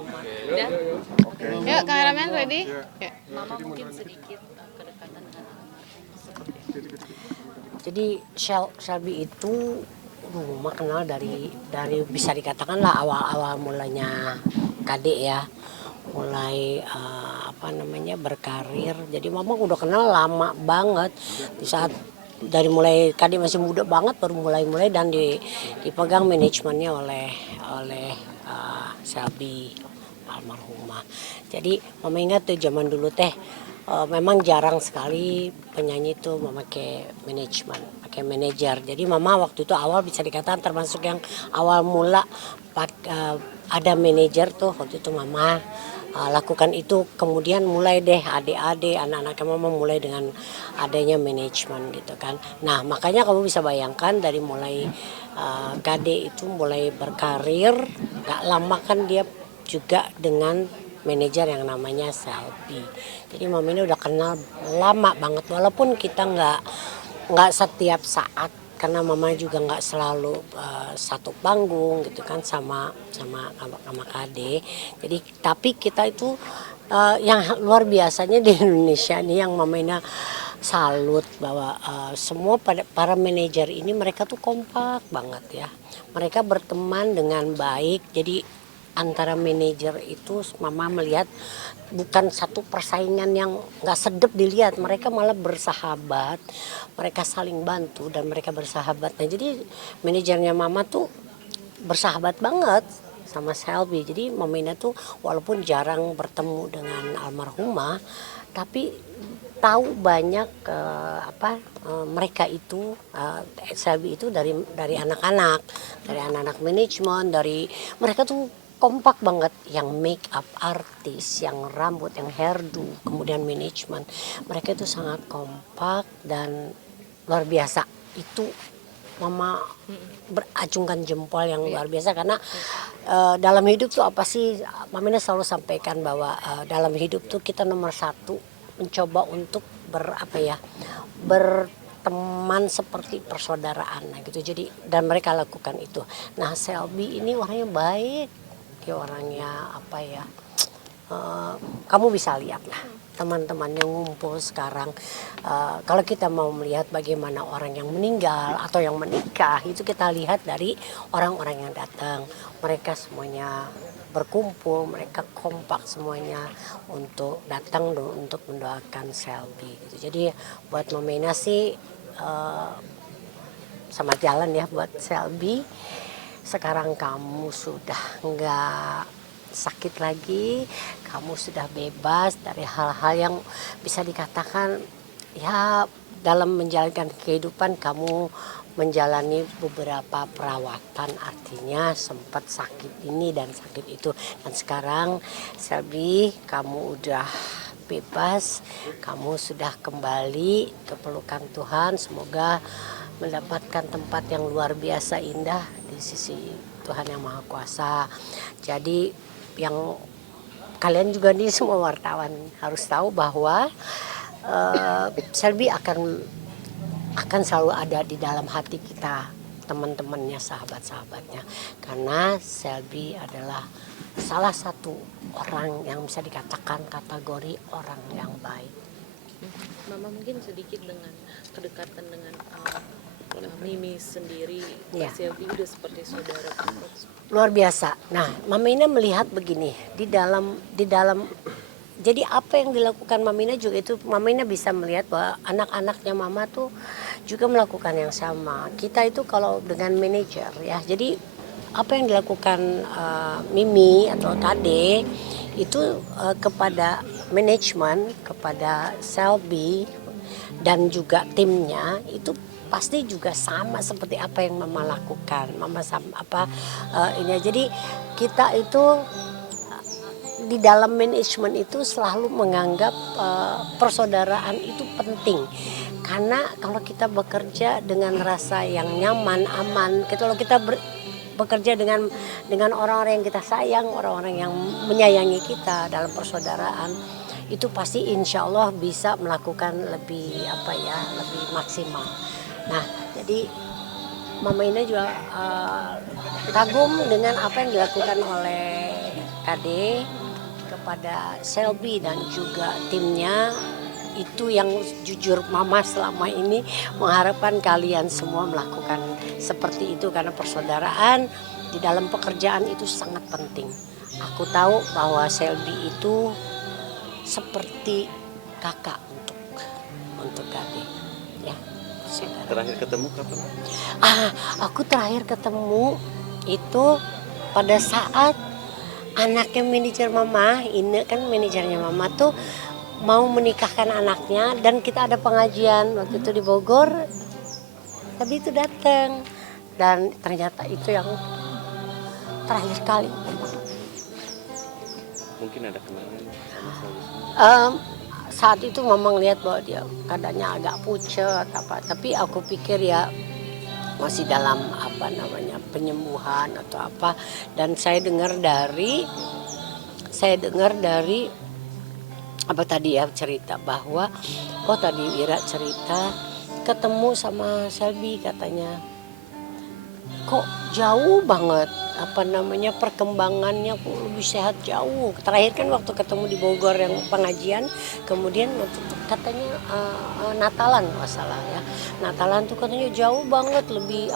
amat. Dan Yuk, kameramen ready? Ya. Mama mungkin sedikit kedekatan dengan almarhum seperti apa? Jadi Shelby itu Mama kenal dari bisa dikatakan lah awal mulanya Kade ya, mulai berkarir. Jadi Mama udah kenal lama banget, di saat dari mulai Kade masih muda banget baru mulai dan dipegang manajemennya oleh Shelby almarhumah. Jadi Mama ingat tuh zaman dulu teh memang jarang sekali penyanyi itu memakai manajer. Jadi Mama waktu itu awal bisa dikatakan termasuk yang awal mula ada manajer tuh waktu itu Mama lakukan itu. Kemudian mulai deh adik-adik anak-anak Mama mulai dengan adanya manajemen gitu kan. Nah makanya kamu bisa bayangkan dari mulai Kade itu mulai berkarir, gak lama kan dia juga dengan manajer yang namanya Shelby. Jadi Mama ini udah kenal lama banget walaupun kita nggak setiap saat karena Mama juga nggak selalu satu panggung gitu kan sama Kade. Jadi tapi kita itu yang luar biasanya di Indonesia nih yang Mama ini salut bahwa semua para manajer ini mereka tuh kompak banget ya. Mereka berteman dengan baik. Jadi antara manajer itu Mama melihat bukan satu persaingan yang nggak sedap dilihat, mereka malah bersahabat, mereka saling bantu dan mereka bersahabat. Nah jadi manajernya Mama tuh bersahabat banget sama Shelby. Jadi Mama Ina tuh walaupun jarang bertemu dengan almarhumah tapi tahu banyak mereka itu Shelby itu dari anak-anak manajemen, dari mereka tuh kompak banget, yang make up artis, yang rambut, yang hairdo, kemudian manajemen. Mereka itu sangat kompak dan luar biasa. Itu Mama beracungkan jempol yang luar biasa karena dalam hidup tuh apa sih, Mama ini selalu sampaikan bahwa dalam hidup tuh kita nomor satu mencoba untuk berteman seperti persaudaraan gitu. Jadi dan mereka lakukan itu. Nah Shelby ini orangnya baik, orangnya kamu bisa lihat lah teman-teman yang ngumpul sekarang. Kalau kita mau melihat bagaimana orang yang meninggal atau yang menikah itu kita lihat dari orang-orang yang datang. Mereka semuanya berkumpul, mereka kompak semuanya untuk datang untuk mendoakan Shelby gitu. Jadi buat Mama Ina sih sama jalan ya buat Shelby. Sekarang kamu sudah enggak sakit lagi, kamu sudah bebas dari hal-hal yang bisa dikatakan ya dalam menjalankan kehidupan kamu menjalani beberapa perawatan, artinya sempat sakit ini dan sakit itu. Dan sekarang Shelby kamu udah bebas, kamu sudah kembali ke pelukan Tuhan. Semoga mendapatkan tempat yang luar biasa indah di sisi Tuhan yang Maha Kuasa. Jadi yang kalian juga nih semua wartawan harus tahu bahwa Shelby akan selalu ada di dalam hati kita, teman-temannya, sahabat-sahabatnya, karena Shelby adalah salah satu orang yang bisa dikatakan kategori orang yang baik. Mama mungkin sedikit dengan kedekatan dengan Mimi sendiri, Ya. Shelby udah seperti saudara. Luar biasa. Nah, Mama Ina melihat begini, di dalam jadi apa yang dilakukan Mama Ina juga itu Mama Ina bisa melihat bahwa anak-anaknya Mama tuh juga melakukan yang sama. Kita itu kalau dengan manajer ya. Jadi apa yang dilakukan Mimi atau Kade itu kepada manajemen, kepada Shelby dan juga timnya itu pasti juga sama seperti apa yang Mama lakukan. Mama ini. Jadi kita itu di dalam manajemen itu selalu menganggap persaudaraan itu penting. Karena kalau kita bekerja dengan rasa yang nyaman, aman, kalau kita bekerja dengan orang-orang yang kita sayang, orang-orang yang menyayangi kita dalam persaudaraan, itu pasti insya Allah bisa melakukan lebih maksimal. Nah, jadi Mama Ina juga kagum dengan apa yang dilakukan oleh Kade, kepada Selby dan juga timnya, itu yang jujur mama selama ini mengharapkan kalian semua melakukan seperti itu karena persaudaraan di dalam pekerjaan itu sangat penting. Aku tahu bahwa Selby itu seperti kakak untuk Kade, ya. Saudara. Terakhir ketemu kapan? Aku terakhir ketemu itu pada saat anaknya manajer mama, ini kan manajernya mama tuh mau menikahkan anaknya dan kita ada pengajian waktu itu di Bogor. Tapi itu datang dan ternyata itu yang terakhir kali. Mungkin ada kenangan sama Selby. Saat itu mama ngeliat bahwa dia keadaannya agak pucat apa, tapi aku pikir ya masih dalam penyembuhan atau apa. Dan saya dengar dari apa tadi ya cerita bahwa tadi Wira cerita ketemu sama Selby, katanya kok jauh banget perkembangannya, kok lebih sehat jauh. Terakhir kan waktu ketemu di Bogor yang pengajian, kemudian waktu itu katanya Natalan masalah ya. Natalan tuh katanya jauh banget, lebih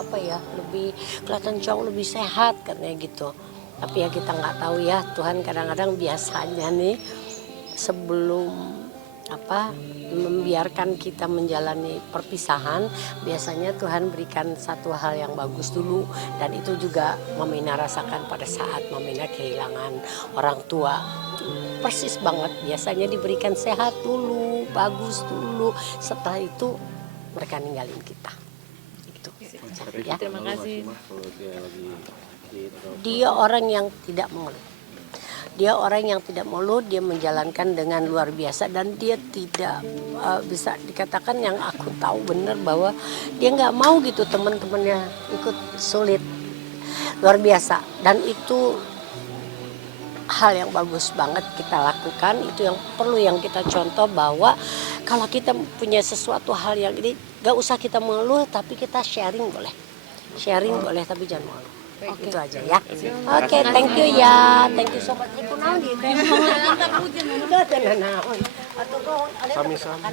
lebih kelihatan jauh lebih sehat katanya gitu. Tapi ya kita nggak tahu ya, Tuhan kadang-kadang biasanya nih sebelum membiarkan kita menjalani perpisahan, biasanya Tuhan berikan satu hal yang bagus dulu. Dan itu juga Mamina rasakan pada saat Mamina kehilangan orang tua. Persis banget, biasanya diberikan sehat dulu, bagus dulu, setelah itu mereka ninggalin kita. Itu ya. Terima kasih. Dia orang yang tidak mengeluh. Dia orang yang tidak mengeluh, dia menjalankan dengan luar biasa dan dia tidak bisa dikatakan, yang aku tahu benar bahwa dia nggak mau gitu teman-temannya ikut sulit. Luar biasa, dan itu hal yang bagus banget kita lakukan. Itu yang perlu yang kita contoh, bahwa kalau kita punya sesuatu hal yang ini nggak usah kita mengeluh, tapi kita sharing boleh tapi jangan mengeluh. Itu aja ya. Oke, thank you ya. Thank you so much. Iku naon di teh. Udah tenan naon. Atuh kau Sami-sami.